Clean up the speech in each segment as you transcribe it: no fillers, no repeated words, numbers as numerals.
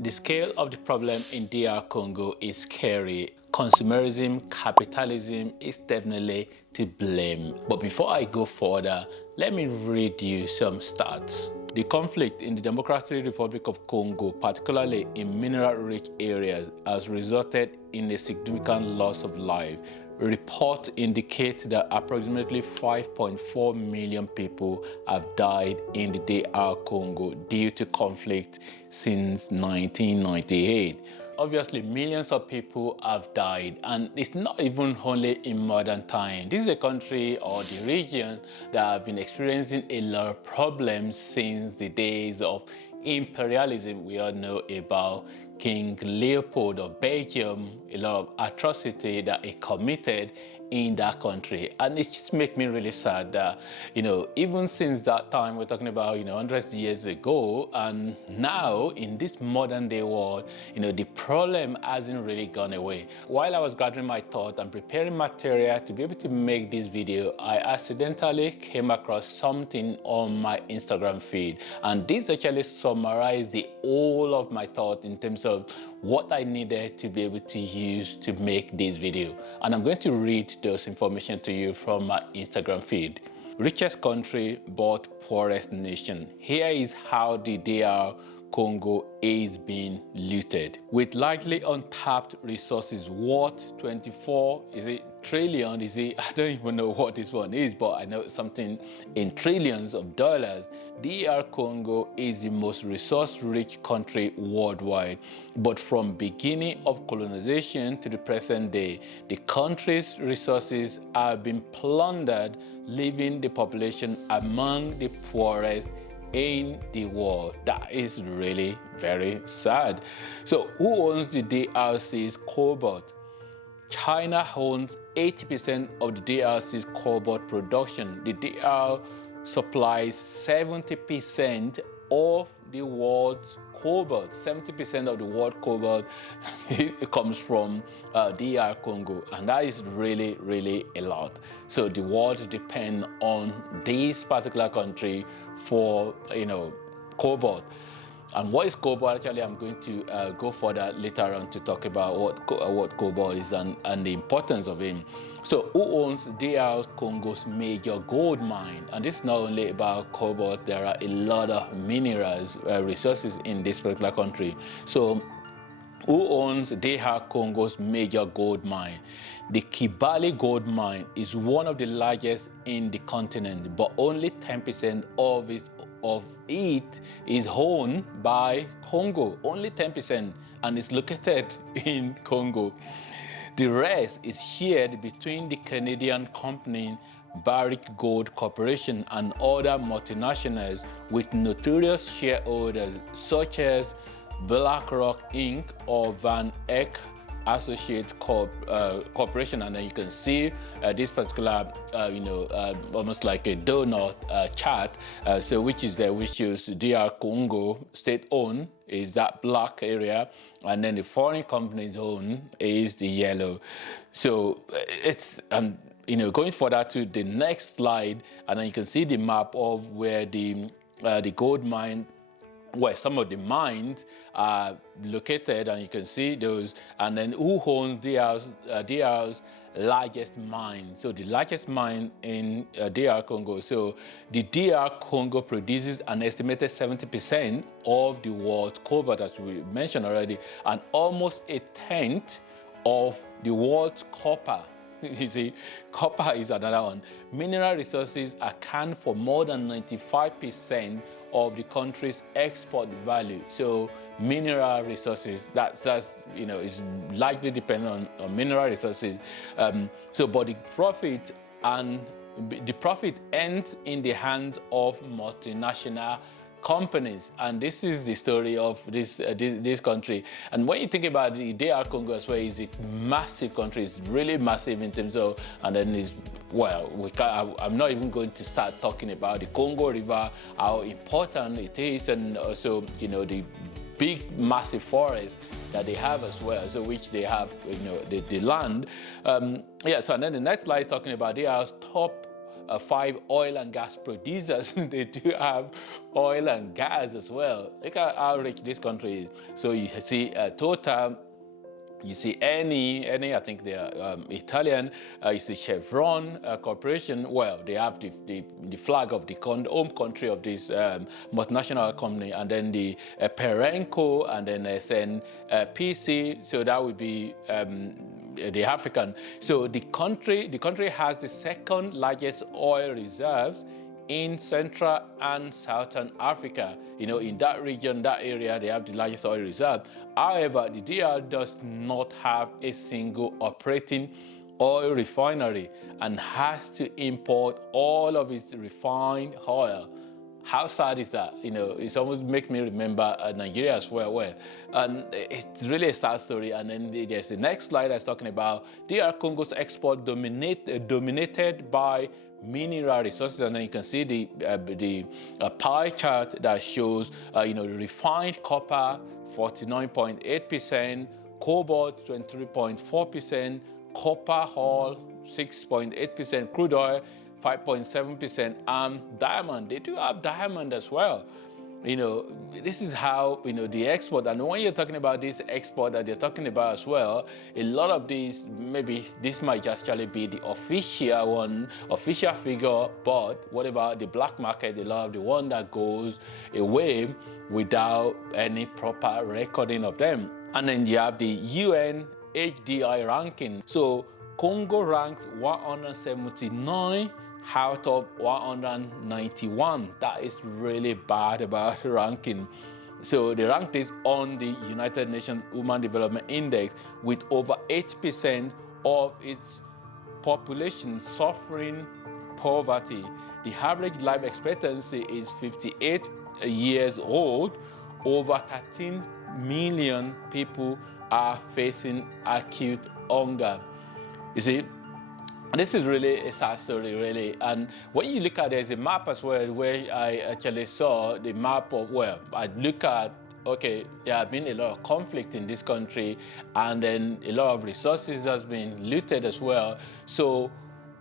The scale of the problem in DR Congo is scary. Consumerism, capitalism is definitely to blame. But before I go further, let me read you some stats. The conflict in the Democratic Republic of Congo, particularly in mineral-rich areas, has resulted in a significant loss of life. Reports indicate that approximately 5.4 million people have died in the DR Congo due to conflict since 1998. Obviously, millions of people have died, and it's not even only in modern time. This is a country or the region that have been experiencing a lot of problems since the days of imperialism. We all know about King Leopold of Belgium, a lot of atrocity that he committed in that country. And it just makes me really sad that, even since that time, we're talking about, hundreds of years ago, and now in this modern day world, the problem hasn't really gone away. While I was gathering my thought and preparing material to be able to make this video, I accidentally came across something on my Instagram feed. And this actually summarized the whole of my thought in terms of what I needed to be able to use to make this video. And I'm going to read those information to you from my Instagram feed. Richest country but poorest nation. Here is how the DR Congo is being looted. With likely untapped resources worth 24, trillion, I don't even know what this one is, but I know something in trillions of dollars. DR Congo is the most resource-rich country worldwide. But from beginning of colonization to the present day, the country's resources have been plundered, leaving the population among the poorest in the world. That is really very sad. So who owns the DRC's cobalt? China owns 80% of the DRC's cobalt production. The DR supplies 70% of the world's cobalt. 70% of the world cobalt it comes from DR Congo, and that is really, really a lot. So the world depends on this particular country for cobalt. And what is cobalt? Actually, I'm going to go further later on to talk about what cobalt is and the importance of it. So who owns DR Congo's major gold mine? And this is not only about cobalt, there are a lot of minerals, resources in this particular country. So who owns DR Congo's major gold mine? The Kibali gold mine is one of the largest in the continent, but only 10% of it is owned by Congo. Only 10%, and it's located in Congo. The rest is shared between the Canadian company Barrick Gold Corporation and other multinationals with notorious shareholders such as BlackRock Inc. or Van Eck Associate Corporation. And then you can see this particular, almost like a donut chart, which shows DR Congo state-owned is that black area, and then the foreign company's own is the yellow. So it's going further to the next slide, and then you can see the map of where the gold mine, where some of the mines are located, and you can see those, and then who owns DR's largest mine. So the largest mine in DR Congo. So the DR Congo produces an estimated 70% of the world's cobalt, as we mentioned already, and almost a tenth of the world's copper. You see, copper is another one. Mineral resources account for more than 95% of the country's export value. So mineral resources, that's is largely dependent on mineral resources. But the profit ends in the hands of multinational companies, and this is the story of this country. And when you think about the DR Congo as well, is a massive country. It's really massive in terms of, and then I'm not even going to start talking about the Congo River, how important it is, and also the big massive forest that they have as well, so which they have the land. So and then the next slide is talking about DR's top 5 oil and gas producers. They do have oil and gas as well. Look at how rich this country is. So you see Total, you see Eni, I think they are Italian. You see Chevron Corporation. Well, they have the flag of the home country of this multinational company, and then the Perenco, and then SNPC. So that would be the African. So the country has the second largest oil reserves in Central and Southern Africa. In that region, that area, they have the largest oil reserve. However, the DR does not have a single operating oil refinery and has to import all of its refined oil. How sad is that? It's almost make me remember Nigeria as well, and it's really a sad story. And then there's the next slide that's talking about DR Congo's export dominated by mineral resources, and then you can see the pie chart that shows refined copper 49.8%, cobalt 23.4%, copper hull 6.8%, crude oil 5.7%, and diamond. They do have diamond as well. This is how the export. And when you're talking about this export that they're talking about as well, a lot of these, maybe this might actually be the official figure, but what about the black market? A lot of the one that goes away without any proper recording of them. And then you have the UN HDI ranking. So Congo ranked 179 out of 191. That is really bad about ranking. So they ranked this on the United Nations Human Development Index, with over 8% of its population suffering poverty. The average life expectancy is 58 years old. Over 13 million people are facing acute hunger. You see, this is really a sad story, really. And when you look at, there's a map as well, where I actually saw the map of, I look at, okay, there have been a lot of conflict in this country, and then a lot of resources has been looted as well. So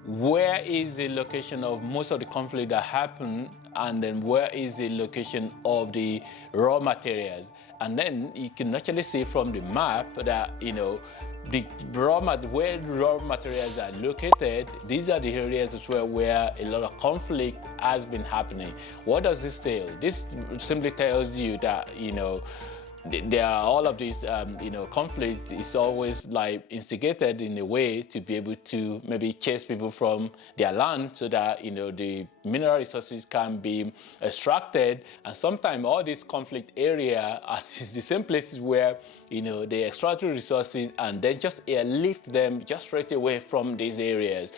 where is the location of most of the conflict that happened, and then where is the location of the raw materials? And then you can actually see from the map that, where raw materials are located, these are the areas as well where a lot of conflict has been happening. What does this tell? This simply tells you that, there are all of these, conflict is always like instigated in a way to be able to maybe chase people from their land, so that, the mineral resources can be extracted. And sometimes all these conflict area are the same places where, they extract resources and then just airlift them just straight away from these areas.